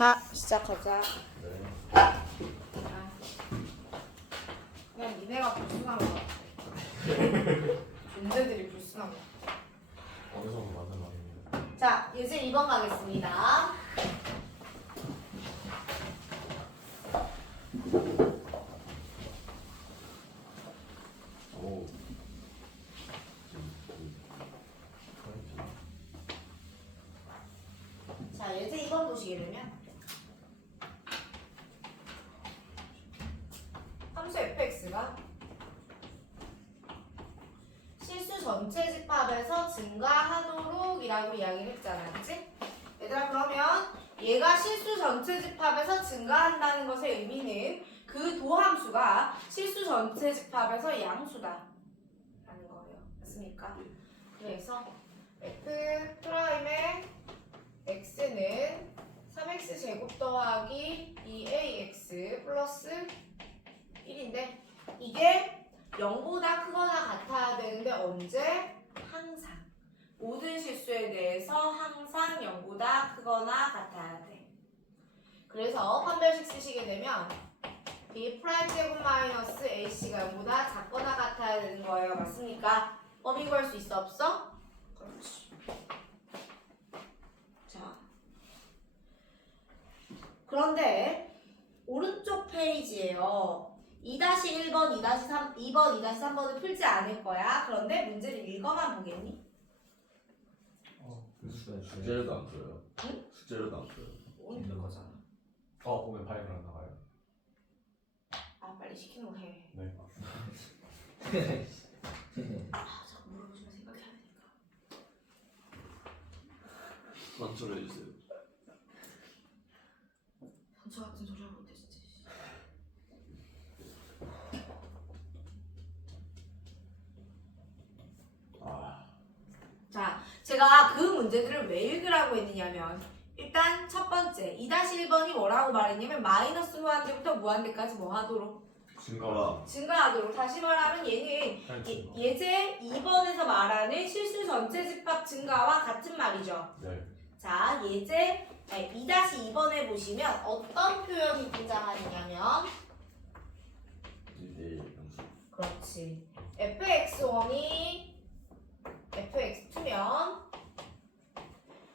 자, 시작하자. 네. 그냥 니네가 불순한 거 같아. 문제들이 불순한 거 같아. 어느 정도 맞는 말입니다. 자, 이제 2번 가겠습니다. 오. 자, 이제 2번 보시게 되면 함수 fx가 실수 전체 집합에서 증가하도록 이라고 이야기를 했잖아. 그치? 얘들아, 그러면 얘가 실수 전체 집합에서 증가한다는 것의 의미는 그 도함수가 실수 전체 집합에서 양수다 라는 거예요. 맞습니까? 그래서 f 프라임의 x는 3x 제곱 더하기 2ax 플러스 1인데 이게 0보다 크거나 같아야 되는데 언제? 항상. 모든 실수에 대해서 항상 0보다 크거나 같아야 돼. 그래서 판별식 쓰시게 되면 b 프라임 제곱 마이너스 ac가 0보다 작거나 같아야 되는 거예요. 맞습니까? 범위 구할 수 있어 없어? 그렇지. 자, 그런데 오른쪽 페이지에요. 2-1번, 2-3, 2번, 2-3번을 풀지 않을 거야. 그런데 문제를 읽어만 보겠니? 숙제로도 안 풀어요. 응? 숙제로도 안 풀어요. 있는 거잖아. 보면 파일을 안 나가요? 아, 빨리 시키는 거 해. 네. 아, 자꾸 물어보시면 생각해야 되니까. 만점을 해주세요. 상처 같은 소리 하고 있대, 진짜. 자, 제가 그 문제들을 왜 읽으라고 했느냐면 일단 첫 번째 2-1번이 뭐라고 말했냐면 마이너스 무한대부터 무한대까지 뭐 하도록? 증가와 증가하도록. 다시 말하면 얘는 예제 2번에서 말하는 실수 전체 집합 증가와 같은 말이죠. 네. 자, 예제 2-2번에 보시면 어떤 표현이 등장하느냐면 이제 영수. 그렇지. fx1이 fx2면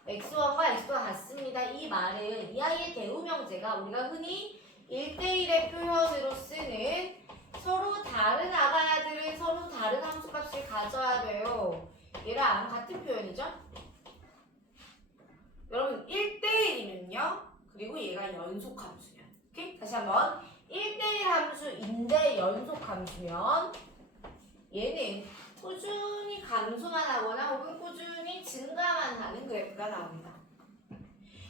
x1과 x2가 같습니다. 이 말은 이 아이의 대우명제가 우리가 흔히 1대1의 표현으로 쓰는 서로 다른 아가야들은 서로 다른 함수값을 가져야 돼요. 얘랑 같은 표현이죠? 여러분 1대1이면요. 그리고 얘가 연속함수면. 오케이? 다시 한번 1대1 함수인데 연속함수면 얘는 꾸준히 감소만 하거나 혹은 꾸준히 증가만 하는 그래프가 나옵니다.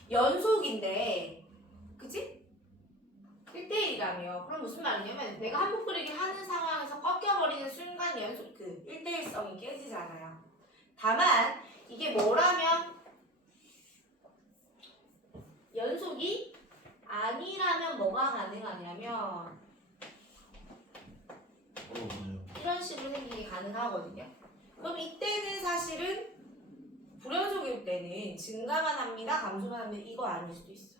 연속인데 그치? 1대1이라며. 그럼 무슨 말이냐면 내가 한복 그리기를 하는 상황에서 꺾여버리는 순간 연속 그 1대1성이 깨지잖아요. 다만 이게 뭐라면 연속이 아니라면 뭐가 가능하냐면 이런 식으로 생기기 가능하거든요. 그럼 이때는 사실은 불연속일 때는 증가만 합니다. 감소만 합니다. 이거 아닐 수도 있어.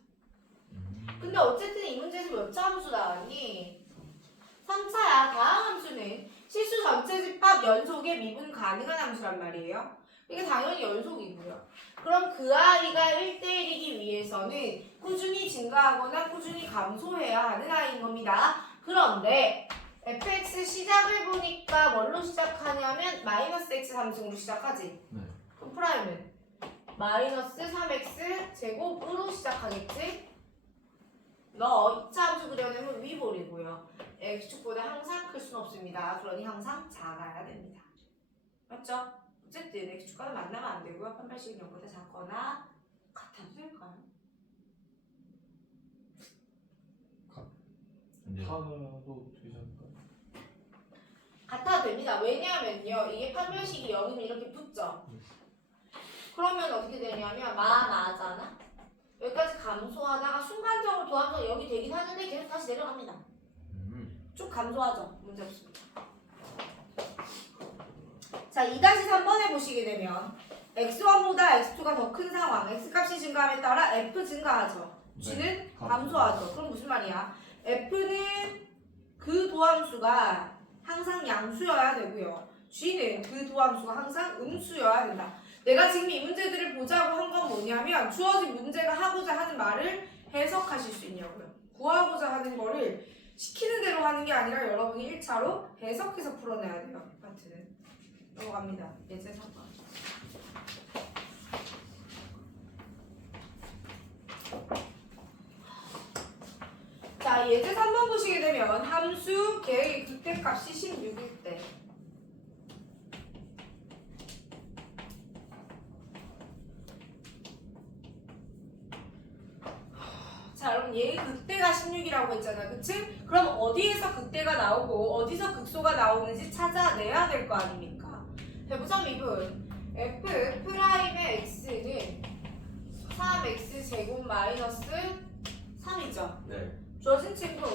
근데 어쨌든 이 문제에서 몇 차 함수 나왔니? 3차야. 다음 함수는 실수 전체 집합 연속의 미분 가능한 함수란 말이에요. 이게 당연히 연속이고요. 그럼 그 아이가 1대1이기 위해서는 꾸준히 증가하거나 꾸준히 감소해야 하는 아이인 겁니다. 그런데 fx 시작을 보니까 뭘로 시작하냐면 마이너스 x 함수로 시작하지. 네. 그럼 프라임은 마이너스 3x 제곱으로 시작하겠지. 너 2차 함수 그려내면 위볼이고요. x축보다 항상 클 수는 없습니다. 그러니 항상 작아야 됩니다. 맞죠? 어쨌든 x축과는 만나면 안 되고요. 판별식은 0보다 작거나 같아도 될까요? 하나도 되지 않을까요? 같아도 됩니다. 왜냐하면요. 이게 판별식이 0이면 이렇게 붙죠. 그러면 어떻게 되냐면 마잖아. 여기까지 감소하다가 순간적으로 도함수가 여기 되긴 하는데 계속 다시 내려갑니다. 쭉 감소하죠. 문제 없습니다. 자, 2-3번에 보시게 되면 x1보다 x2가 더 큰 상황, x값이 증가함에 따라 f 증가하죠. G는 감소하죠. 그럼 무슨 말이야? F는 그 도함수가 항상 양수여야 되고요. G는 그 도함수가 항상 음수여야 된다. 내가 지금 이 문제들을 보자고 한 건 뭐냐면 주어진 문제가 하고자 하는 말을 해석하실 수 있냐고요. 구하고자 하는 거를 시키는 대로 하는 게 아니라 여러분이 1차로 해석해서 풀어내야 돼요. 파트는. 넘어갑니다. 예제 3번. 자, 예제 3번 보시게 되면 함수 계획의 극대값이 16일 때 자, 여러분 얘의 극대가 16이라고 했잖아요. 그치? 그럼 어디에서 극대가 나오고 어디서 극소가 나오는지 찾아내야 될 거 아닙니까? 해보자 미분 f 프라임의 x는 3x 제곱 마이너스 3이죠. 네. 주어진 친구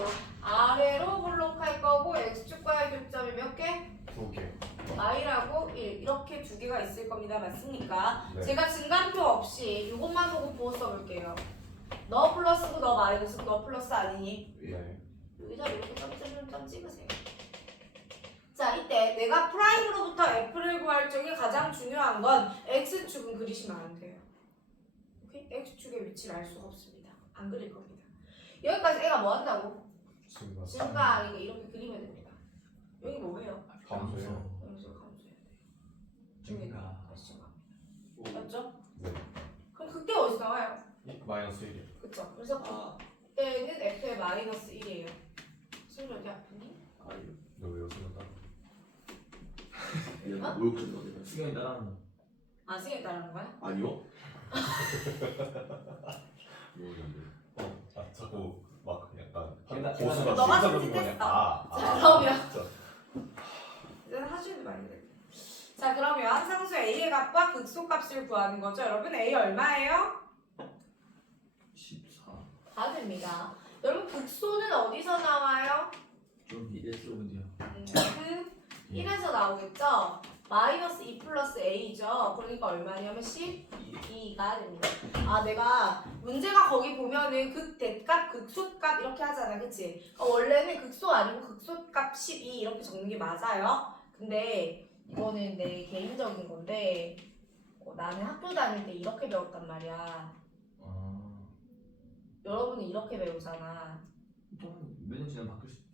아래로 볼록할 거고 x축과의 교점이 몇 개? 2개. y라고 1 이렇게 두 개가 있을 겁니다. 맞습니까? 네. 제가 증간표 없이 이것만 보고 보호 써볼게요. 너 플러스고 너 마이너스고 너 플러스 아니니? 네. 여기다 이렇게 점점점 찍으세요. 자, 이때 내가 프라임으로부터 f를 구할 적에 가장 중요한 건 x축은 그리시면 안 돼요. 오케이? x축의 위치를 알 수가 없습니다. 안 그릴 겁니다. 여기까지 애가 뭐 한다고? 증가. 증가하니까 이렇게 그리면 됩니다. 여기 뭐예요? 감소요. 여기서 감소해야 돼요. 증가. 다시 증가합니다. 맞죠? 네. 그럼 그때 어디서 나와요? 마이너스 1이요. 그쵸? 그래서 아, 그때는 f의 마이너스 1이에요. 승리 어디 아프니? 아니요. 너 왜 웃으셨다? 그냥 모욕적인 거네요. 수경이 따라하는 거. 안승에 따르는 거야? 아니요. 모르겠는데. 자꾸 막 약간 걔나- 고수가 너가 진짜 그런 손짓했어. 거냐? 자, 그러면 진짜. 이제 하시는 말이 돼. 자, 그러면 상수 a의 값과 극소값을 구하는 거죠. 여러분 a 얼마예요? 14. 다 됩니다. 여러분 극소는 어디서 나와요? 좀 이래 쏘면 돼요. 1에서 나오겠죠? 마이너스 2 플러스 a죠. 그러니까 얼마냐면 12가 됩니다. 아, 내가 문제가 거기 보면은 극대값, 극소값 이렇게 하잖아. 그치? 원래는 극소 아니고 극소값 12 이렇게 적는 게 맞아요. 근데 이거는 내 개인적인 건데 나는 학교 다닐 때 이렇게 배웠단 말이야. 아. 여러분은 이렇게 배우잖아. 몇년 지나면 바뀔 수 있죠.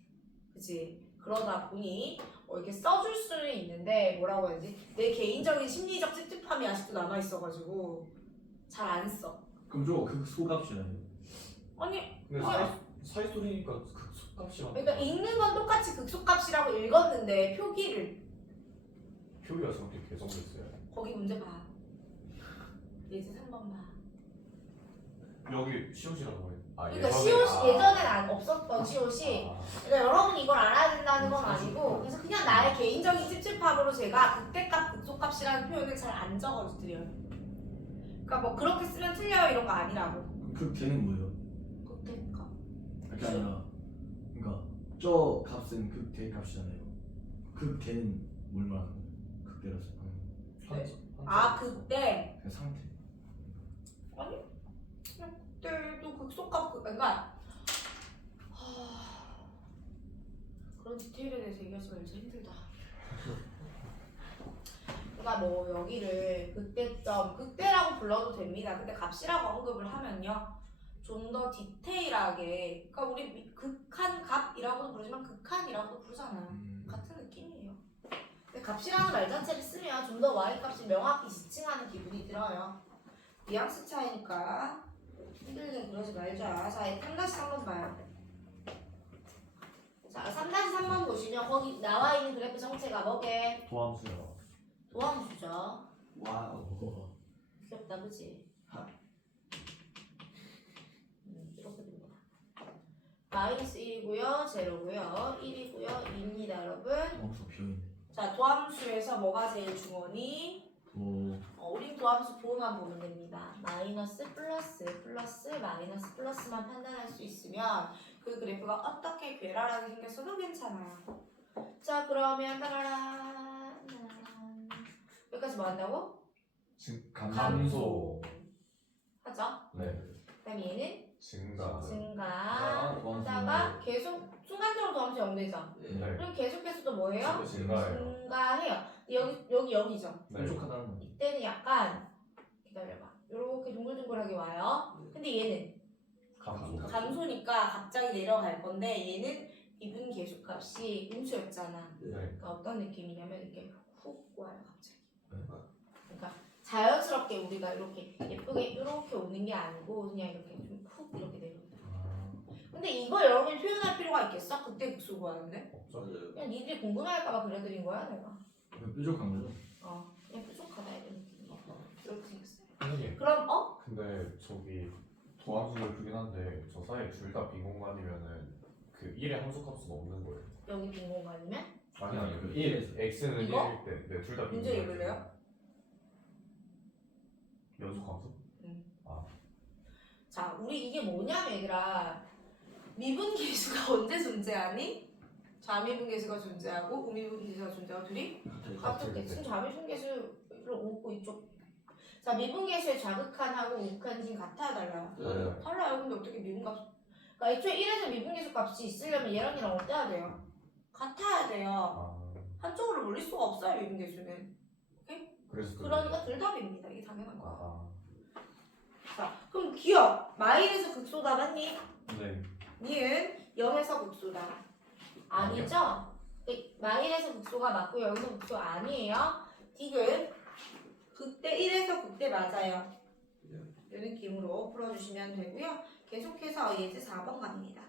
그치? 그러다 보니 이렇게 써줄 수는 있는데 뭐라고 해야지? 내 개인적인 심리적 찝찝함이 아직도 남아있어가지고 잘 안 써. 그럼 저거 극소값이라요. 아니 근데 그냥 사이소리니까 극소값이 많아. 그러니까 읽는 건 똑같이 극소값이라고 읽었는데 표기를 표기가 저렇게 개정됐어요. 거기 문제 봐. 예제 3번 봐. 여기 시옷이라고 해. 아, 그러니까 예전에- 시옷이 예전엔 없었던 시옷이 아, 그러니까 여러분이 이걸 알아야 된다는 건 아니고 그래서 그냥 나의 개인적인 찝찝함으로 제가 극대값, 극소값이라는 표현을 잘 안 적어드려요. 그러니까 뭐 그렇게 쓰면 틀려요 이런 거 아니라고. 극대는 뭐예요? 극대값. 그게 아니라 그러니까 저 값은 극대 값이잖아요. 극대는 뭘 말하는 거예요? 극대라서. 아 그때 그 상태. 아니 그냥 그때도 극소값 그러니까 그런 디테일에 대해서 얘기하기가 진짜 힘들다. 그러니까 뭐 여기를 극대점, 극대라고 불러도 됩니다. 근데 값이라고 언급을 하면요. 좀 더 디테일하게 그러니까 우리 극한 값이라고도 부르지만 극한이라고도 부르잖아요. 같은 느낌이에요. 근데 값이라는 말 자체를 쓰면 좀 더 y값이 명확히 지칭하는 기분이 들어요. 뉘앙스 차이니까 힘들게 그러지 말자. 자, 3-3번 봐요. 자, 3-3번 보시면 거기 나와 있는 그래프 정체가 뭐게? 도함수요. 도함수죠. 와우. 귀엽다, 그치? 이렇게 됩니다. 마이너스 1이고요, 제로고요, 1이고요, 2입니다, 여러분. 없어 비어있네. 자, 도함수에서 뭐가 제일 중요하니? 우린 도함수 보호만 보면 됩니다. 마이너스 플러스 플러스 마이너스 플러스만 판단할 수 있으면 그 그래프가 어떻게 괴랄하게 생겼어도 괜찮아요. 자, 그러면 따라란 여기까지 뭐 한다고? 감소. 하죠. 네. 그다음 얘는 증가. 증가. 더함수. 하다가 계속 순간적으로 더하면서 0 되죠. 네. 그리고 계속해서 또 뭐예요? 증가해요. 증가해요. 여기죠. 네. 뾰족하다는 거. 이때는 약간 기다려봐. 이렇게 둥글둥글하게 와요. 근데 얘는 감소. 감소니까 갑자기 내려갈 건데 얘는 미분 계수값이 음수였잖아. 네. 그러니까 어떤 느낌이냐면 이렇게 훅 와요 갑자기. 네. 그러니까 자연스럽게 우리가 이렇게 예쁘게 이렇게 오는 게 아니고 그냥 이렇게 좀 훅 이렇게 내려온다. 근데 이거 여러분이 표현할 필요가 있겠어? 그때 국수 구하는데? 없죠. 맞아요. 그냥 니들이 궁금해할까봐 그려드린 거야 내가. 이거 뾰족한 거죠? 그냥 뾰족하다 이런 느낌. 이렇게 생겼어요. 선생님. 그럼 근데 저기 도함수를 그긴 한데 저 사이에 둘 다 빈 공간이면은 그 1의 함수값은 없는 거예요. 여기 빈 공간이면 아니 그 1 x는 이거? 1일 때, 네, 둘 다 빈 문제 공간. 읽을래요? 연속 함수? 자, 우리 이게 뭐냐면 얘들아 미분 계수가 언제 존재하니? 좌미분 계수가 존재하고 우미분 계수가 존재하고 둘이 같은 때 지금 좌미분 계수를 오고 이쪽 자 미분 계수의 좌극한하고 우극한이 같아야 달라요? 네. 달라요. 근데 어떻게 미분값 그러니까 애초에 1에서 미분 계수 값이 있으려면 얘랑 얘랑 어때야 돼요? 같아야 돼요. 아 한쪽으로 몰릴 수가 없어요 미분 계수는. 그래서 그러니까 둘 답입니다. 이게 당연한 거야. 아 자 그럼 기억 마일에서 극소다 맞니? 네. 니은 0에서 극소다. 아니죠? 마일에서 극소가 맞고 여기서 극소 아니에요. 디귿 극대 1에서 극대 맞아요. 네. 이 느낌으로 풀어주시면 되고요. 계속해서 예제 4번 갑니다.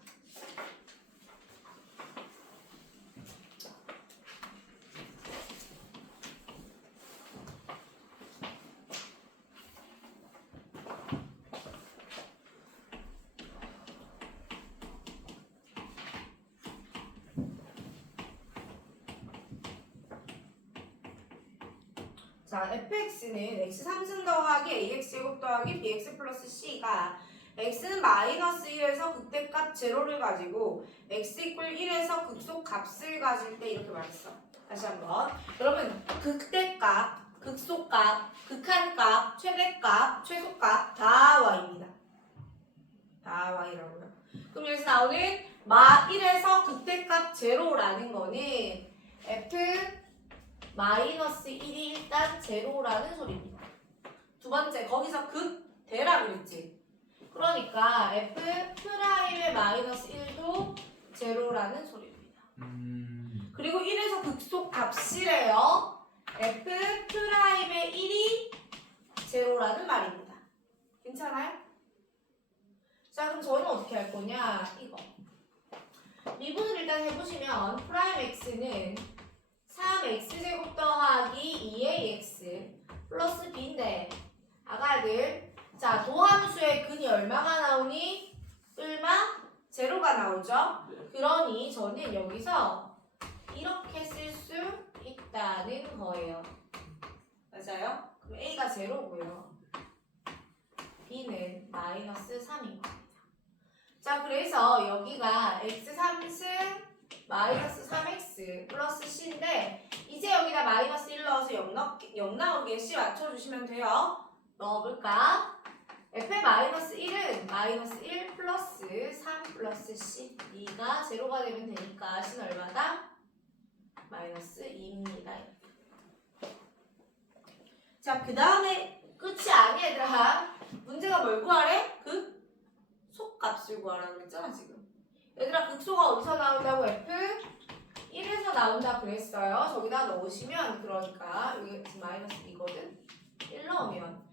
자, fx는 x 3승 더하기 ax 제곱 더하기 bx 플러스 c가 x는 마이너스 1에서 극대값 제로를 가지고 x 이퀄 1에서 극소 값을 가질 때 이렇게 말했어. 다시 한번. 여러분 극대값, 극소값, 극한값, 최대값, 최소값 다 y입니다. 다 y라고요. 그럼 여기서 나오는 마 1에서 극대값 제로라는 거는 f 마이너스 1이 일단 제로라는 소리입니다. 두 번째 거기서 극대라 그랬지. 그러니까 f 프라임의 마이너스 1도 제로라는 소리입니다. 그리고 1에서 극소 값이래요. f 프라임의 1이 제로라는 말입니다. 괜찮아요? 자 그럼 저는 어떻게 할 거냐 이거 미분을 일단 해보시면 프라임 x는 3x제곱 더하기 2ax 플러스 b인데 아가들 자 도함수의 근이 얼마가 나오니? 얼마? 제로가 나오죠? 네. 그러니 저는 여기서 이렇게 쓸 수 있다는 거예요. 맞아요? 그럼 a가 제로고요. b는 마이너스 3인 겁니다. 자 그래서 여기가 x 3승 마이너스 3x 플러스 c인데 이제 여기다 마이너스 1 넣어서 0 나오게 c 맞춰주시면 돼요. 넣어볼까? f의 마이너스 1은 마이너스 1 플러스 3 플러스 c 2가 제로가 되면 되니까 c는 얼마다? 마이너스 2입니다. 자 그 다음에 끝이 아니야 얘들아. 문제가 뭘 구하래? 극소값을 구하라고 그랬잖아 지금. 얘들아 극소가 어디서 나온다고? f 1에서 나온다 그랬어요. 저기다 넣으시면 그러니까 여기 지금 마이너스 2거든. 1 넣으면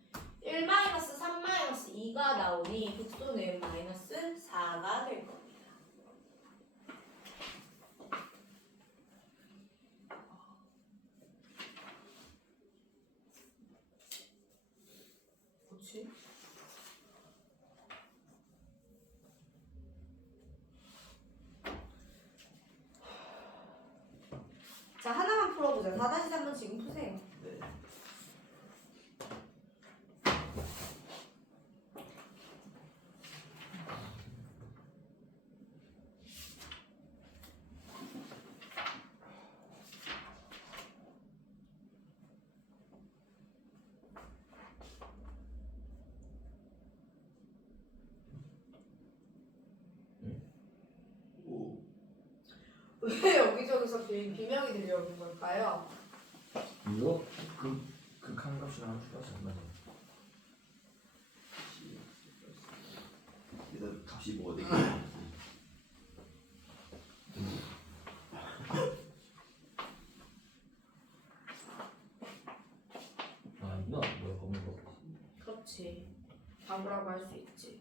1 마이너스 3 마이너스 2가 나오니 극소는 마이너스 4가 될 겁니다. 그렇지? 자 하나만 풀어보자. 4-3번 지금 푸세요. 네. 왜 여기저기서 비명이 들려오는 걸까요? 이거 극한 값이랑 함수 값이 안 맞아. 일단 값이 뭐가 되게 아 이거 뭐야 검은 거. 그렇지. 바보라고 할 수 있지.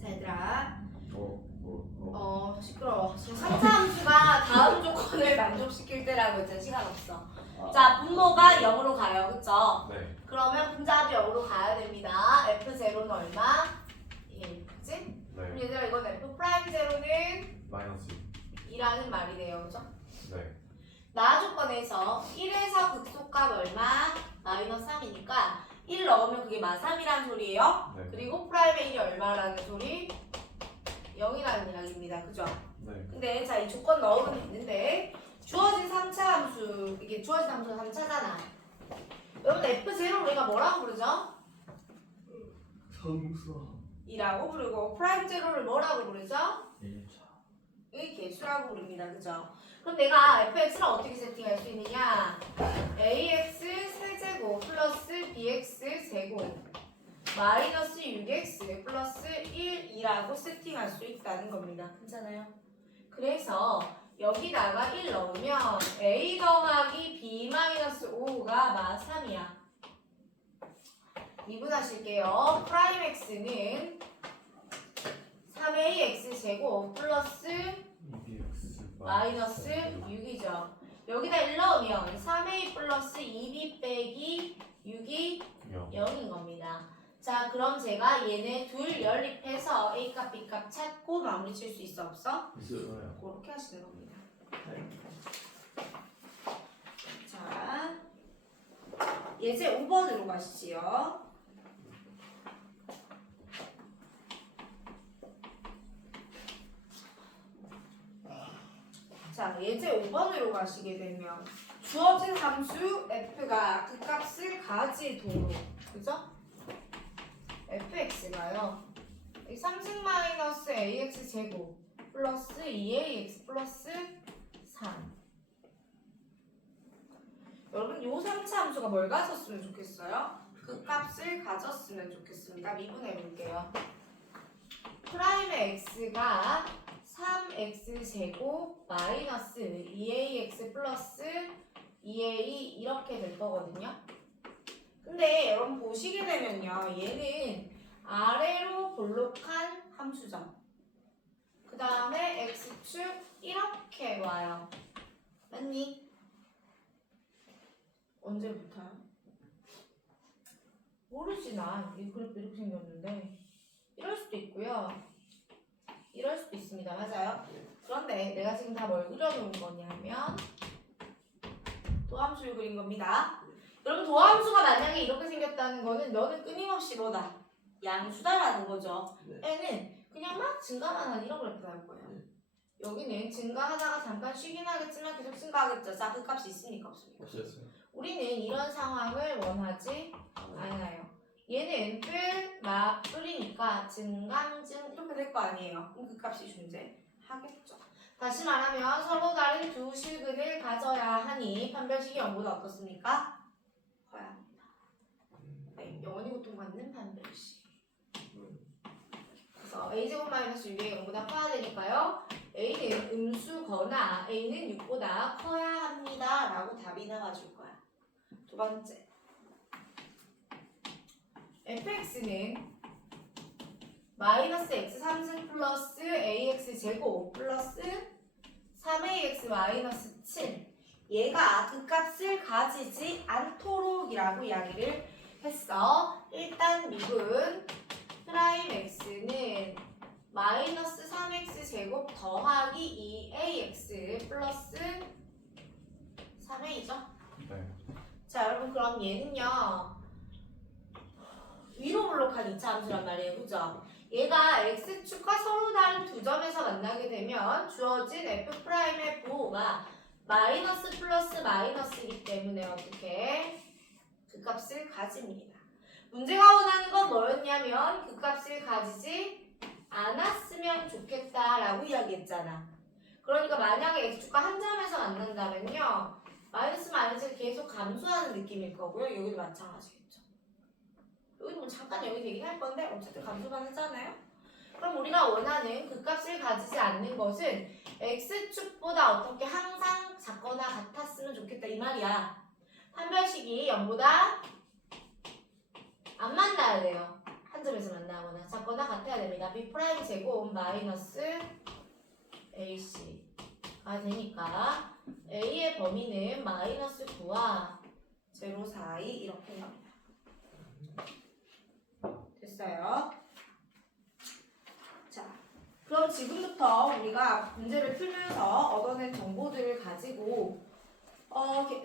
자, 얘들아. 시끄러워. 지금 3차 함수가 다음 조건을 만족시킬 때라고 했잖아. 시간 없어. 자, 분모가 0으로 가요. 그쵸? 네. 그러면 분자도 0으로 가야 됩니다. F0는 얼마? 1. 그치? 그럼 네. 얘들아, 이건 F'0는 마이너스 2라는 말이 돼요. 그죠? 네. 나 조건에서 1에서 극소값 얼마? 마이너스 3이니까 1 넣으면 그게 마3이라는 소리예요. 네. 그리고 프라임의 1이 얼마라는 소리? 0이라는 이야기입니다. 그죠? 네. 근데 자, 이 조건 넣으면 됐는데 주어진 3차 함수, 이게 주어진 함수가 3차잖아. 여러분 F0 우리가 뭐라고 부르죠? 상수함. 이라고 부르고 프라임 제로를 뭐라고 부르죠? 1차. 의 개수라고 부릅니다. 그죠? 그럼 내가 fx를 어떻게 세팅할 수 있느냐? ax 세제곱 플러스 bx 제곱 마이너스 6x 플러스 1이라고 세팅할 수 있다는 겁니다. 괜찮아요? 그래서 여기다가 1 넣으면 a 더하기 b 마이너스 5가 마3이야. 미분하실게요. 프라임 x는 3ax 제곱 플러스 마이너스 6이죠. 여기다 1 넣으면 3a 플러스 2b 빼기 6이 0인 겁니다. 자, 그럼 제가 얘네 둘 연립해서 a값 b값 찾고 마무리 칠 수 있어 없어? 있어요. 그렇게 하시는 겁니다. 자, 예제 5번으로 가시지요. 자, 예제 5번으로 가시게 되면 주어진 함수 f가 그 값을 가지도록, 그죠? fx가요 3승 마이너스 ax 제곱 플러스 2ax 플러스 3. 여러분 요 3차 함수가 뭘 가졌으면 좋겠어요? 그 값을 가졌으면 좋겠습니다. 미분해 볼게요. 프라임의 x가 3x 제곱 마이너스 2ax 플러스 2a 이렇게 될 거거든요. 근데 여러분 보시게 되면요, 얘는 아래로 볼록한 함수죠. 그 다음에 x축 이렇게 와요. 맞니? 언제부터요? 모르지 난. 이 그래프 이렇게 생겼는데 이럴 수도 있고요, 이럴 수도 있습니다. 맞아요? 그런데 내가 지금 다 뭘 그려놓은 거냐면 도함수를 그린 겁니다. 여러분 도함수가 만약에 이렇게 생겼다는 거는 너는 끊임없이 뭐다? 양수다라는 거죠. 네. 애는 그냥 막 증가만 하는 이런 그래프 나올 거예요. 네. 여기는 증가하다가 잠깐 쉬긴 하겠지만 계속 증가하겠죠. 자, 그 값이 있습니까? 없습니까? 없어졌어요. 우리는 이런 상황을 원하지 않아요. 얘는 뿌리니까 증강증 이렇게 될 거 아니에요. 그럼 그 값이 존재하겠죠. 다시 말하면 서로 다른 두 실근을 가져야 하니 판별식이 0보다 어떻습니까? 커야 합니다. 네, 영원히 고통받는 판별식. 그래서 a제곱 마이너스 6이 0보다 커야 되니까요. a는 음수거나 a는 6보다 커야 합니다. 라고 답이 나와줄 거야. 두 번째. fx는 마이너스 x 3승 플러스 ax 제곱 플러스 3ax 마이너스 7 얘가 그 값을 가지지 않도록이라고 이야기를 했어. 일단 미분 프라임 x는 마이너스 3x 제곱 더하기 2ax 플러스 3a죠. 네. 자 여러분 그럼 얘는요 위로 블록한 2차 함수란 말이에요. 그죠? 얘가 x축과 서로 다른 두 점에서 만나게 되면 주어진 f'의 부호가 마이너스 플러스 마이너스이기 때문에 어떻게 그 값을 가집니다. 문제가 원하는 건 뭐였냐면 그 값을 가지지 않았으면 좋겠다라고 이야기했잖아. 그러니까 만약에 x축과 한 점에서 만난다면요 마이너스 마이너스를 계속 감소하는 느낌일 거고요. 여기도 마찬가지겠죠. 여기도 뭐 잠깐 여기서 얘기할 건데 어쨌든 감소만 하잖아요. 그럼 우리가 원하는 그 값을 가지지 않는 것은 x축보다 어떻게 항상 작거나 같았으면 좋겠다 이 말이야. 판별식이 0보다 안 만나야 돼요. 한 점에서 만나거나 작거나 같아야 됩니다. b' 제곱 마이너스 ac가 되니까 a의 범위는 마이너스 9와 0 사이 이렇게 나옵니다. 됐어요. 자, 그럼 지금부터 우리가 문제를 풀면서 얻어낸 정보들을 가지고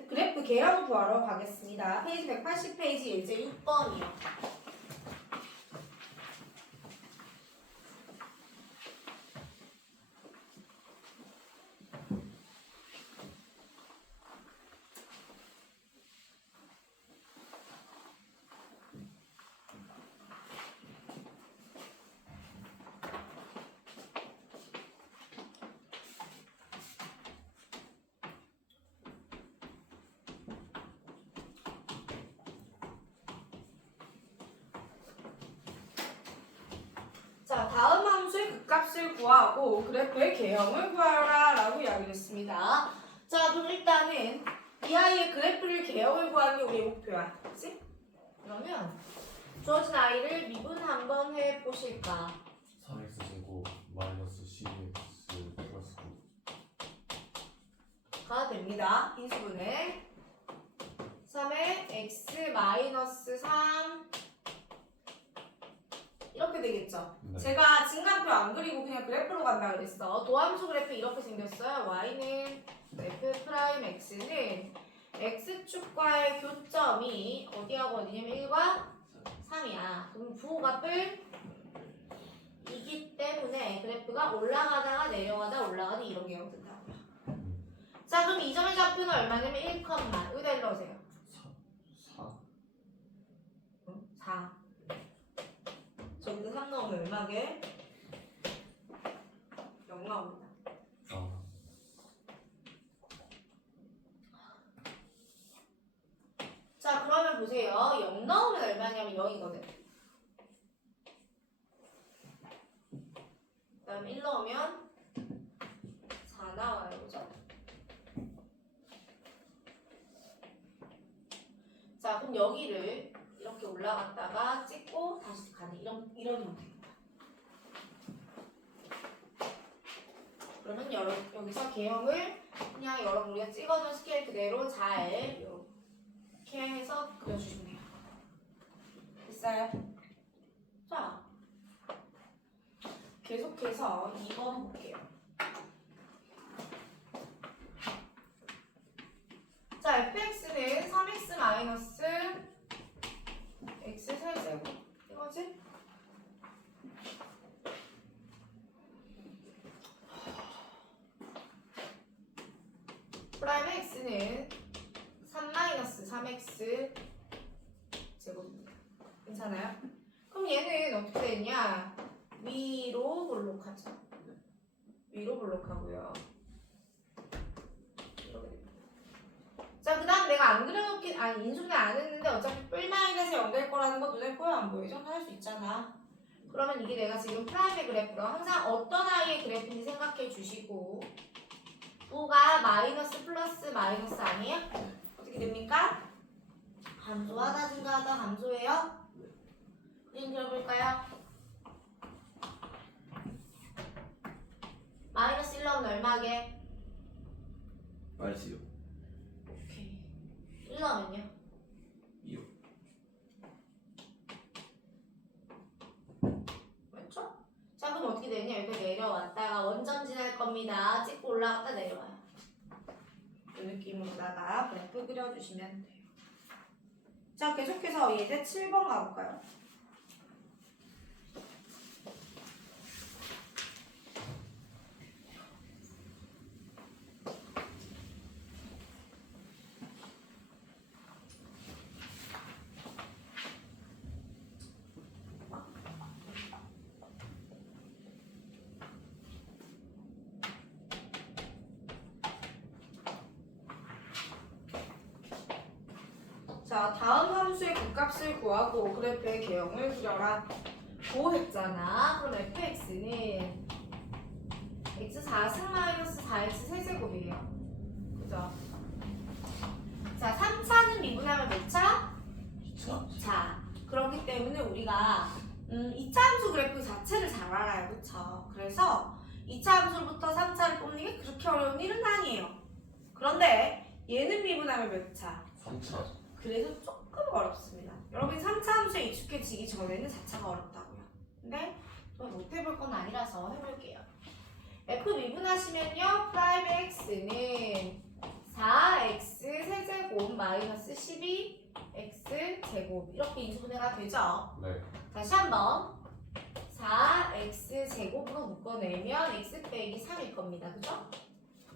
그래프 계량 구하러 가겠습니다. 페이지 180페이지 예제 6번이요. 자, 다음 함수의 극값을 구하고 그래프의 개형을 구하라 라고 이야기를 했습니다. 자, 그럼 일단은 이 아이의 그래프를 개형을 구하는 게 우리의 목표야. 그치? 그러면 주어진 아이를 미분 한번 해보실까? 3x 제곱 마이너스 12x 플러스 가 됩니다. 인수분해 3에 x 마이너스 3 이렇게 되겠죠. 네. 제가 진간표 안 그리고 그냥 그래프로 간다 그랬어. 도함수 그래프 이렇게 생겼어요. y는 f 프라임 x는 x축과의 교점이 어디하고 어디냐면 1과 3이야. 그럼 부호값을 이기 때문에 그래프가 올라가다가 내려가다 올라가다 이런 개형 뜬다고요. 자 그럼 이 점의 좌표는 얼마냐면 1, 여기다 일러 오세요. 4 4 저기도 3 넣으면 얼마게? 0 나옵니다. 아. 자 그러면 보세요. 0 넣으면 얼마냐면 0이거든. 그 다음에 1 넣으면 4 나와요. 그죠? 자 그럼 여기를 이렇게 올라갔다가 찍고 다시 가는 이런 형태입니다. 그러면 여기서 개형을 그냥 여러분 우리가 찍어둔 스케일 그대로 잘 이렇게 해서 그려주시면 돼요. 됐어요? 자 계속해서 2번 볼게요. 자 fx는 3x 마이너스 x 세제곱 이거지? 프라임 x는 3 마이너스 3x 제곱입니다. 괜찮아요? 그럼 얘는 어떻게 되냐? 위로 볼록하죠. 위로 볼록하고요. 이렇게 됩니다. 자, 그 다음 내가 안 그려놓긴, 인수분해 안 했는데 어차피 뿔 마이너스 0 될 거라는 거 눈에 보여 안 보여? 이 정도 할 수 있잖아. 그러면 이게 내가 지금 프라임의 그래프로 항상 어떤 아이의 그래프인지 생각해 주시고 부가 마이너스 플러스 마이너스 아니에요? 어떻게 됩니까? 감소하다 증가하다 감소해요? 그림 그려볼까요? 마이너스 1 넣으면 얼마게? 마이너스 6 1 넣으면요? 2요. 맞죠? 자 그럼 어떻게 되냐? 여기 내려왔다가 원점진 할 겁니다. 찍고 올라갔다 내려와요. 이 느낌으로다가 그래프 그려주시면 돼요. 자 계속해서 예제 7번 가볼까요? 자, 다음 함수의 극값을 구하고 그래프의 개형을 그려라. 고 했잖아. 그럼 fx는 x 4승 마이너스 4x 세제곱이에요. 그죠? 자, 3차는 미분하면 몇 차? 2차. 자, 그렇기 때문에 우리가 2차 함수 그래프 자체를 잘 알아요. 그쵸? 그래서 2차 함수로부터 3차를 뽑는 게 그렇게 어려운 일은 아니에요. 그런데 얘는 미분하면 몇 차? 3차. 그래서 조금 어렵습니다. 여러분 3차 함수에 익숙해지기 전에는 4차가 어렵다고요. 근데 저 못 해볼 건 아니라서 해볼게요. f 미분하시면요. 프라임 x는 4x 세제곱 마이너스 12x 제곱 이렇게 인수분해가 되죠. 네. 다시 한번 4x 제곱으로 묶어내면 x 빼기 3일 겁니다. 그죠?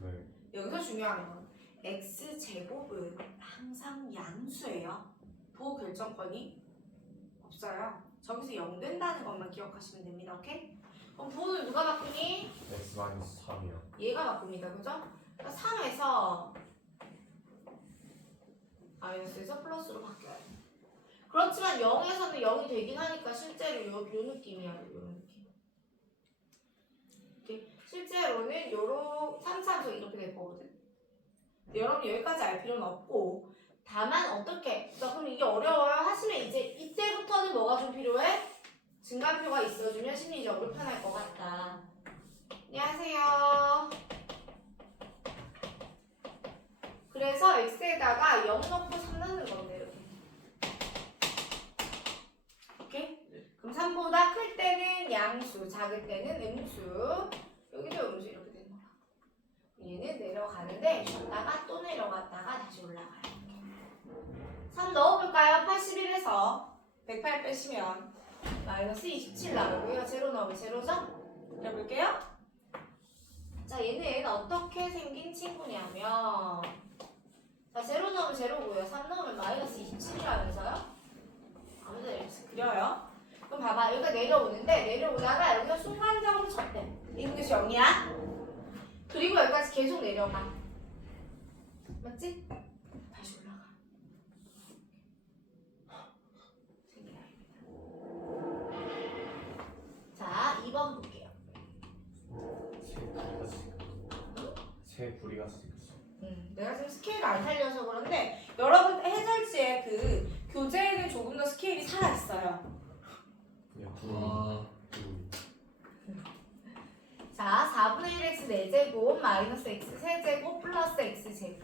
네. 여기서 중요한 건 x 제곱은 항상 양수예요. 부호 결정권이 없어요. 저기서 0 된다는 것만 기억하시면 됩니다. 오케이? 그럼 부호는 누가 바꾸니? x-3이요. 얘가 바꿉니다. 그죠? 그러니까 3에서 마이너스에서 플러스로 바뀌어요. 그렇지만 0에서는 0이 되긴 하니까 실제로 요 느낌이야. 요 느낌. 이렇게 실제로는 요런 3차 함수가 이렇게 될 거거든. 여러분 여기까지 알 필요는 없고 다만 어떻게 그럼 이게 어려워요 하시면 이제 이때부터는 뭐가 좀 필요해? 증가표가 있어주면 심리적으로 편할 것 같다. 안녕하세요. 그래서 x에다가 0 넣고 3 넣는 건데 이렇게. 오케이? 그럼 3보다 클 때는 양수, 작을 때는 음수. 여기도 음수 이렇게 되는 거야. 얘는 내려가는데 쉬었다가 또 내려갔다가 다시 올라가요. 3 넣어볼까요? 81에서 108 빼시면 마이너스 27 나오고요. 제로 넣으면 제로죠? 해볼게요. 자, 얘는 어떻게 생긴 친구냐면 자, 제로 넣으면 제로고요. 3 넣으면 마이너스 27이라면서요? 아무데나 이렇게 그려요. 그럼 봐봐. 여기가 내려오는데 내려오다가 여기가 순간적으로 쳤대. 있는 것이 0이야. 그리고 여기까지 계속 내려가. 맞지? 다시 올라가. 생긴 아입니다. 자, 2번 볼게요. 새 부리가 생겼어. 내가 지금 스케일을 안 살려서 그런데 여러분 해설지에 그 교재에는 조금 더 스케일이 살아있어요. 그냥 아. 자, 4분의 1x 4제곱 마이너스 x 세제곱 플러스 x 제곱.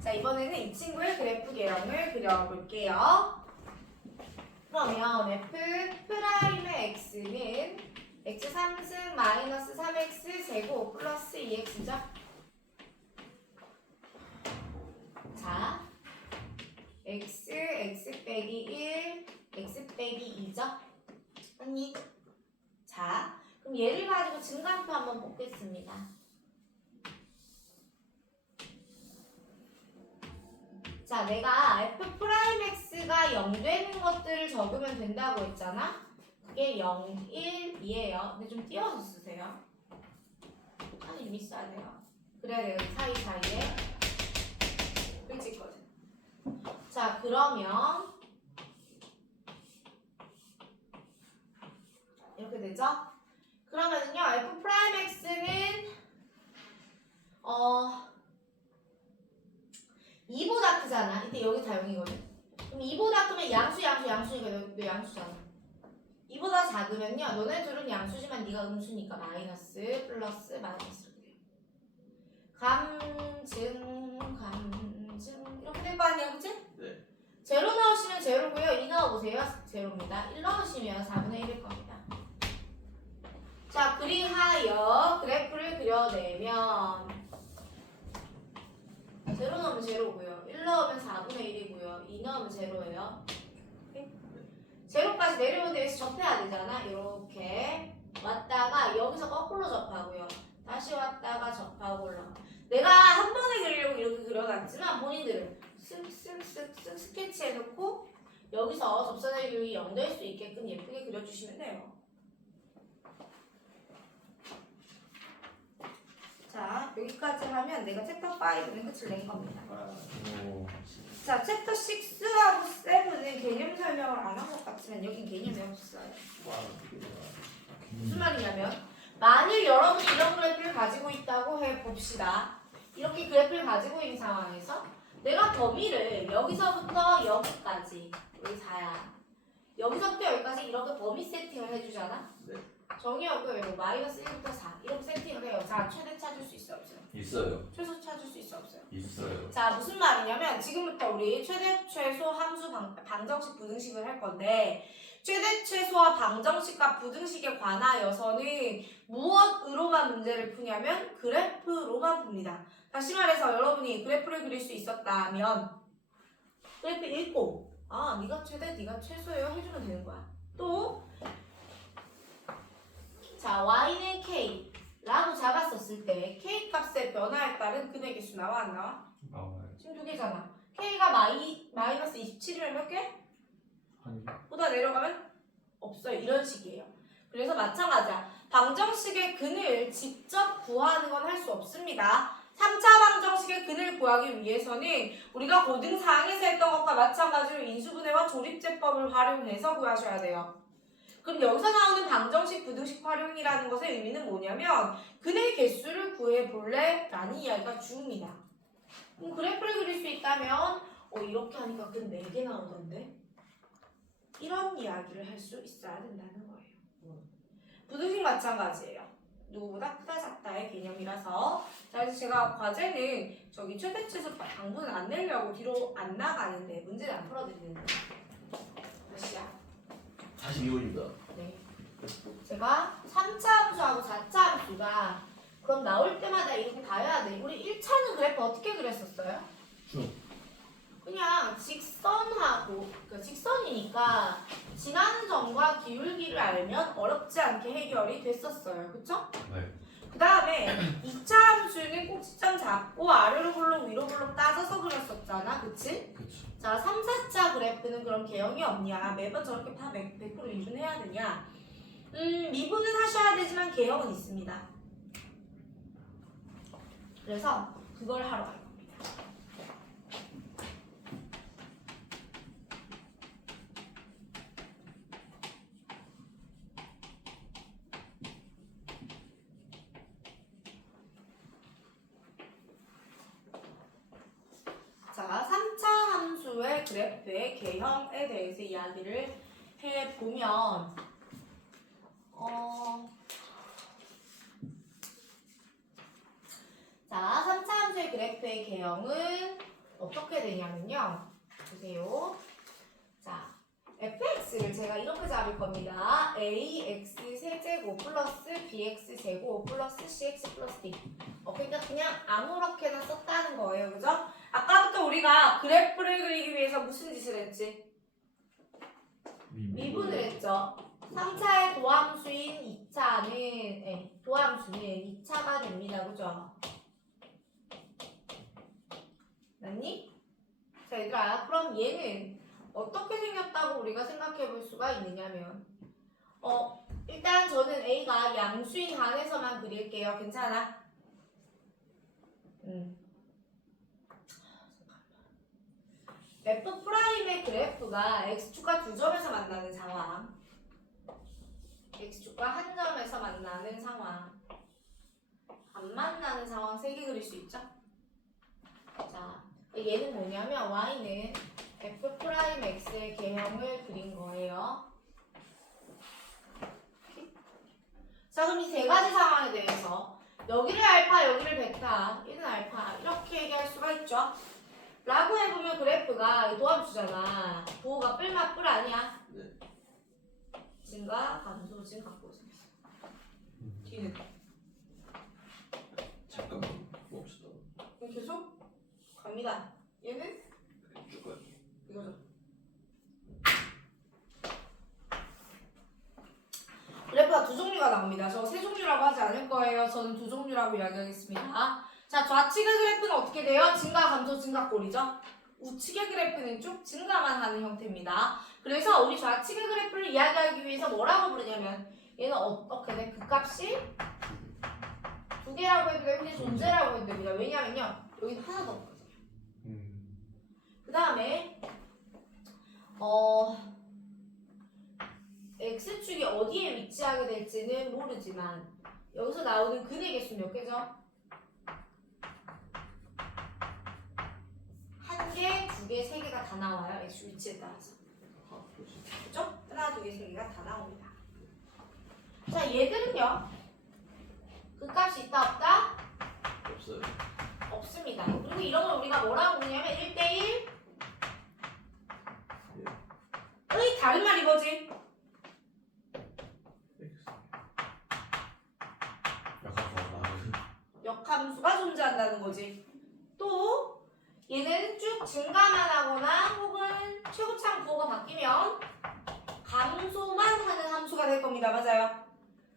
자, 이번에는 이 친구의 그래프 개형을 그려볼게요. 그러면 f 프라임의 x는 x 3승 마이너스 3x 제곱 플러스 2x죠? 자, x 빼기 1, x 빼기 2죠? 언니. 자, 그럼 얘를 가지고 증가표 한번 뽑겠습니다. 자, 내가 f 프라임 x가 0 되는 것들을 적으면 된다고 했잖아? 그게 0, 1, 2예요. 근데 좀 띄워서 쓰세요. 아니, 좀 있어야 돼요. 그래야 내가 사이사이에 글 찍거든. 자, 그러면 이렇게 되죠? 그러면은요, f 프라임 x는 2보다 크잖아. 이때 여기 다 0이거든. 그럼 2보다 크면 양수니까 너 양수잖아. 2보다 작으면요, 너네 둘은 양수지만 네가 음수니까 마이너스 플러스 마이너스 이렇게 돼요. 이렇게 될 거 아니야, 그치? 네. 제로 넣으시면 제로고요. 2 넣어보세요. 제로입니다. 1 넣으시면 4분의 1일 겁니다. 자, 그리하여 그래프를 그려내면 제로 넣으면 제로고요. 1 넣으면 4분의 1이고요. 2 넣으면 제로예요. 제로까지 내려오기 위해서 접해야 되잖아. 이렇게 왔다가 여기서 거꾸로 접하고요. 다시 왔다가 접하고 올라가. 내가 한 번에 그리려고 이렇게 그려놨지만 본인들은 쓱쓱쓱쓱 스케치해놓고 여기서 접선의 길이 0 될 수 있게끔 예쁘게 그려주시면 돼요. 자, 여기까지 하면 내가 챕터 5는 끝을 낸 겁니다. 오. 자, 챕터 6하고 7은 개념 설명을 안 한 것 같지만 여긴 개념이 없어요. 무슨 말이냐면 만일 여러분이 이런 그래프를 가지고 있다고 해봅시다. 이렇게 그래프를 가지고 있는 상황에서 내가 범위를 여기서부터 여기까지 여기 4야. 여기서부터 여기까지 이렇게 범위 세팅을 해주잖아. 네. 정의역을 마이너스 1부터 4 이렇게 세팅을 해요. 자, 최대 찾을 수 있어 없어요? 있어요. 최소 찾을 수 있어 없어요? 있어요. 자, 무슨 말이냐면 지금부터 우리 최대 최소 함수 방정식 부등식을 할 건데 최대 최소와 방정식과 부등식에 관하여서는 무엇으로만 문제를 푸냐면 그래프로만 풉니다. 다시 말해서 여러분이 그래프를 그릴 수 있었다면 그래프 읽고 네가 최대 네가 최소예요 해주면 되는 거야. 또 자, y는 k 라고 잡았었을 때 k 값의 변화에 따른 근의 개수 나와 안 나와? 나와요. 지금 2개잖아. k가 마이너스 27이면 몇 개? 한 개. 보다 내려가면 없어요. 이런 식이에요. 그래서 마찬가지야. 방정식의 근을 직접 구하는 건 할 수 없습니다. 3차 방정식의 근을 구하기 위해서는 우리가 고등 4항에서 했던 것과 마찬가지로 인수분해와 조립제법을 활용해서 구하셔야 돼요. 그럼 여기서 나오는 방정식, 부등식 활용이라는 것의 의미는 뭐냐면 근의 개수를 구해볼래? 라는 이야기가 중입니다. 그럼 그래프를 그릴 수 있다면 이렇게 하니까 근 4개 나오던데? 이런 이야기를 할 수 있어야 된다는 거예요. 부등식 마찬가지예요. 누구보다 크다 작다의 개념이라서 자, 그래서 제가 과제는 저기 최대 최소 방문을 안 내려고 뒤로 안 나가는데 문제를 안 풀어드리는데 몇 시야? 42호입니다. 네. 제가 3차 함수하고 4차 함수가 그럼 나올 때마다 이렇게 봐야 돼. 우리 1차는 그래프 어떻게 그렸었어요? 쭉. 그냥 직선하고 그러니까 직선이니까 지나는 점과 기울기를 알면 어렵지 않게 해결이 됐었어요. 그쵸? 네. 그 다음에 2차 함수는 꼭지점 잡고 아래로 블록 위로 블록 따져서 그렸었잖아. 그치? 그쵸. 자, 3, 4차 그래프는 그런 개형이 없냐? 매번 저렇게 다 100% 미분해야 되냐? 미분은 하셔야 되지만 개형은 있습니다. 그래서 그걸 하러 갈 겁니다. 자, 3차 함수의 그래프의 개형에 대해서 이야기를 해보면 자, 3차 함수의 그래프의 개형은 어떻게 되냐면요. 보세요. 자, fx를 제가 이렇게 잡을 겁니다. ax 세제곱 플러스 bx 제곱 플러스 cx 플러스 d. 그러니까 그냥 아무렇게나 썼다는 거예요. 그죠? 아까부터 우리가 그래프를 그리기 위해서 무슨 짓을 했지? 미분을 했죠. 3차의 도함수인 2차는 도함수는 2차가 됩니다. 그죠? 맞니? 자, 얘들아, 그럼 얘는 어떻게 생겼다고 우리가 생각해 볼 수가 있느냐면 일단 저는 A가 양수인 한에서만 그릴게요. 괜찮아? F'의 그래프가 X축과 두 점에서 만나는 상황, X축과 한 점에서 만나는 상황, 안 만나는 상황 3개 그릴 수 있죠? 자, 얘는 뭐냐면 Y는 F'X의 개형을 그린 거예요. 자, 그럼 이 세 가지 상황에 대해서 여기를 알파, 여기를 베타, 얘는 알파 이렇게 얘기할 수가 있죠. 라고 해보면 그래프가 도함수잖아. 부호가 뿔마 뿔 아니야? 네. 증가, 감소, 증가, 고생. 뒤는 잠깐만 봅시다. 그럼 계속 갑니다. 얘는 쭉 가요. 이거죠. 그래프가 두 종류가 나옵니다. 저 세 종류라고 하지 않을 거예요. 저는 두 종류라고 이야기하겠습니다. 자, 좌측의 그래프는 어떻게 돼요? 증가, 감소, 증가꼴이죠. 우측의 그래프는 쭉 증가만 하는 형태입니다. 그래서 우리 좌측의 그래프를 이야기하기 위해서 뭐라고 부르냐면 얘는 어떻게 돼? 극값이 두 개라고 해도 되고 그냥 존재라고 해도 됩니다. 왜냐면요. 여기는 하나도 없거든요. 그 다음에 X축이 어디에 위치하게 될지는 모르지만 여기서 나오는 근의 개수 몇 개죠? 한 개, 두 개, 세 개가 다 나와요. X축 위치에 따라서. 아, 그렇지. 그죠? 하나, 두 개, 세 개가 다 나옵니다. 자, 얘들은요. 그 값이 있다 없다? 없어요. 없습니다. 그리고 이런 걸 우리가 뭐라고 부르냐면 1대1 의 다른 말 이거지. 역함수가 존재한다는 거지. 또 얘는 쭉 증가만 하거나 혹은 최고창 부호가 바뀌면 감소만 하는 함수가 될 겁니다. 맞아요.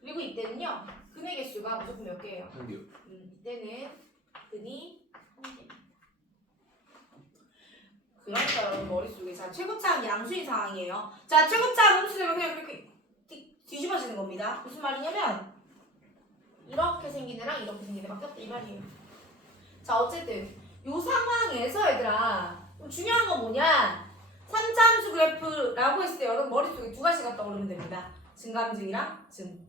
그리고 이때는요. 근의 개수가 무조건 몇 개예요? 한 개요. 이때는 근이 한 개. 그러니까 여러분 머릿속에 자 최고차항 양수인 상황이에요. 자 최고차항 함수되면 그냥 그렇게 뒤집어지는 겁니다. 무슨 말이냐면 이렇게 생긴 애랑 이렇게 생긴 애밖에 없다 이 말이에요. 자 어쨌든 요 상황에서 얘들아 중요한 건 뭐냐 3차 함수 그래프라고 했을 때 여러분 머릿속에 두 가지가 떠오르면 됩니다. 증감증이랑 증.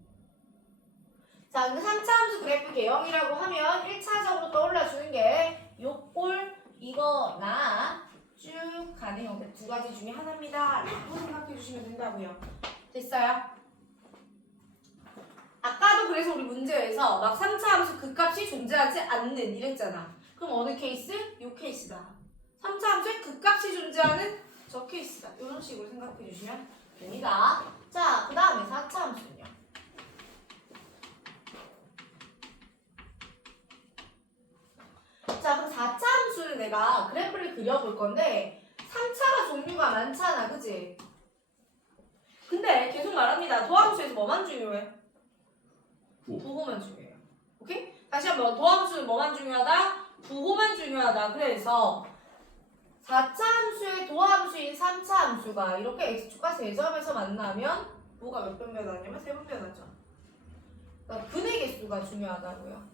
자 근데 3차 함수 그래프 개형이라고 하면 1차적으로 떠올라주는 게 요꼴 이거나 쭉 가는 형태 두 가지 중에 하나입니다. 라고 생각해 주시면 된다고요. 됐어요? 아까도 그래서 우리 문제에서 막 3차 함수 극값이 존재하지 않는 이랬잖아. 그럼 어느 케이스? 요 케이스다. 3차 함수의 극값이 존재하는 저 케이스다. 이런 식으로 생각해 주시면 됩니다. 자, 그 다음에 4차 함수는요. 자, 그럼 4차 함수는 내가 그래프를 그려볼 건데 3차가 종류가 많잖아, 그치? 근데 계속 말합니다. 도함수에서 뭐만 중요해? 부호만 중요해요. 오케이? 다시 한번 도함수는 뭐만 중요하다? 부호만 중요하다. 그래서 4차 함수의 도함수인 3차 함수가 이렇게 x축과 세점에서 만나면 부호가 몇 번 변하냐면 3번 변하죠. 그러니까 근의 개수가 중요하다고요.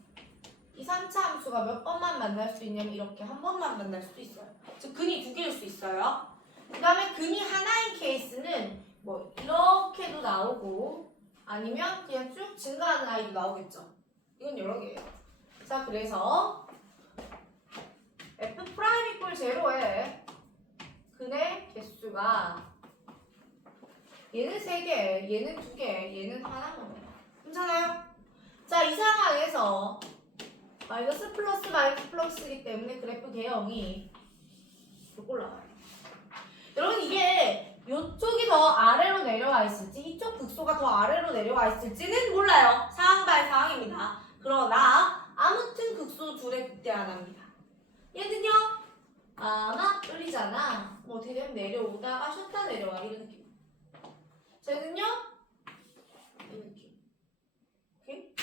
이 3차 함수가 몇 번만 만날 수 있냐면 이렇게 한 번만 만날 수도 있어요. 즉 근이 두 개일 수 있어요. 그 다음에 근이 하나인 케이스는 뭐 이렇게도 나오고 아니면 그냥 쭉 증가하는 아이도 나오겠죠. 이건 여러 개예요. 자 그래서 f 프라임 이꼴 제로에 근의 개수가 얘는 3개, 얘는 2개, 얘는 하나인 겁니다. 괜찮아요? 자 이 상황에서 마이너스 플러스 마이너스 플러스이기 때문에 그래프 개형이 이렇게 올라가요. 여러분 이게 이쪽이 더 아래로 내려와 있을지 이쪽 극소가 더 아래로 내려와 있을지는 몰라요. 상황 바이 상황입니다. 그러나 아무튼 극소 둘의 극대 하나입니다. 얘는요 아마 끌리잖아. 뭐 어떻게 되면 내려오다가 쉬었다 내려와 이런 느낌. 쟤는요 이 느낌. 오케이?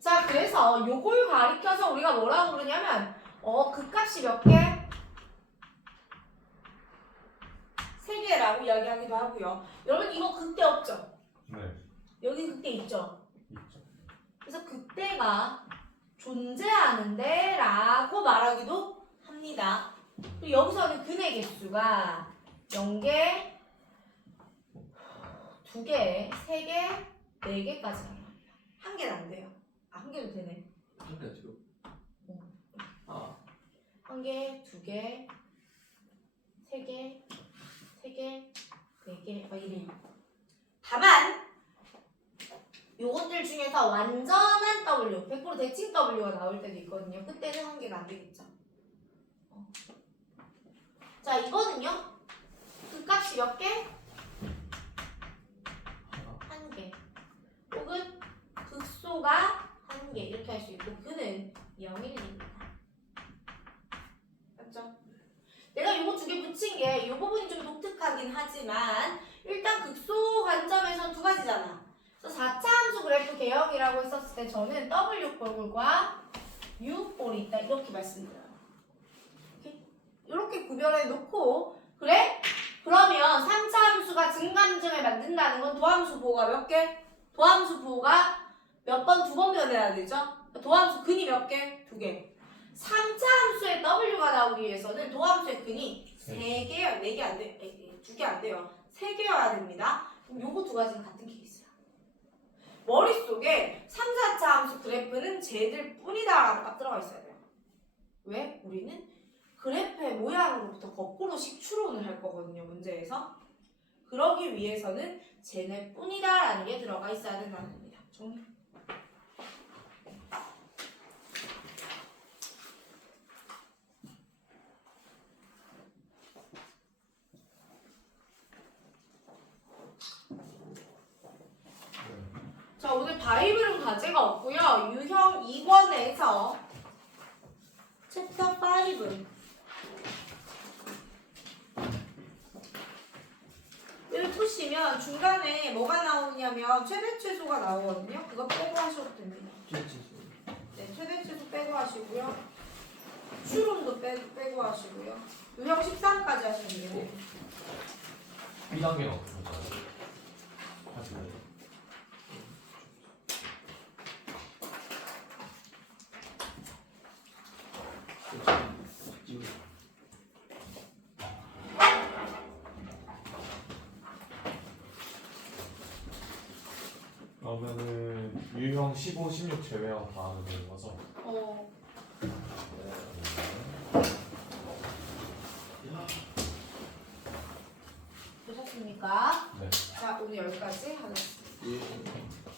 자 그래서 요걸 가리켜서 우리가 뭐라고 부르냐면 극값이 몇 개? 3개라고 이야기하기도 하고요. 여러분 이거 극대 없죠? 네, 여기 극대 있죠? 있죠. 그래서 극대가 존재하는데 라고 말하기도 합니다. 그리고 여기서는 근의 개수가 0개, 2개, 3개, 4개까지 나옵니다. 한 개는 안 돼요. 한 개도 되네. 한 개요. 아, 한 개, 2개, 3개, 3개, 4개, 막 이래요. 다만 요것들 중에서 완전한 W, 100% 대칭 W가 나올 때도 있거든요. 그때는 한 개가 안 되겠죠. 자, 이거는요. 그 값이 몇 개? 한 개. 혹은 극소가 한 개. 이렇게 할 수 있고 그는 0,1입니다. 맞죠? 내가 요거 두 개 붙인 게 이 부분이 좀 독특하긴 하지만 일단 극소 관점에서 두 가지잖아. 그래서 4차 함수 그래프 개혁이라고 했었을 때 저는 W 볼과 U 볼이 있다 이렇게 말씀드려요. 이렇게 구별해 놓고 그래? 그러면 3차 함수가 증감점을 만든다는 건 도함수 보호가 몇 개? 도함수 보호가 몇 번? 두 번 변해야 되죠? 도함수 근이 몇 개? 두 개. 3차 함수의 W가 나오기 위해서는 도함수의 근이 3개요. 4개 안 돼요. 2개 안 돼요. 3개여야 됩니다. 그럼 요거 두 가지는 같은 케이스야. 머릿속에 3, 4차 함수 그래프는 쟤들 뿐이다 라고 딱 들어가 있어야 돼요. 왜? 우리는 그래프의 모양으로부터 거꾸로씩 추론을 할 거거든요. 문제에서. 그러기 위해서는 쟤네 뿐이다 라는 게 들어가 있어야 된다는 겁니다. 정리. 자, 오늘 바이블은 과제가 없고요. 유형 2권에서 챕터 5 여기 보시면 중간에 뭐가 나오냐면 최대 최소가 나오거든요. 그거 빼고 하셔도 됩니다. 네, 최대 최소 빼고 하시고요. 추론도 빼고 하시고요. 유형 13까지 하시면 돼요. 1단계는 어떻게 할까요? 하시나요? 그러면은 유형 15, 16 제외하고 다 하면 되는 거죠? 보셨습니까? 네. 자, 오늘 여기까지 하겠습니다. 예.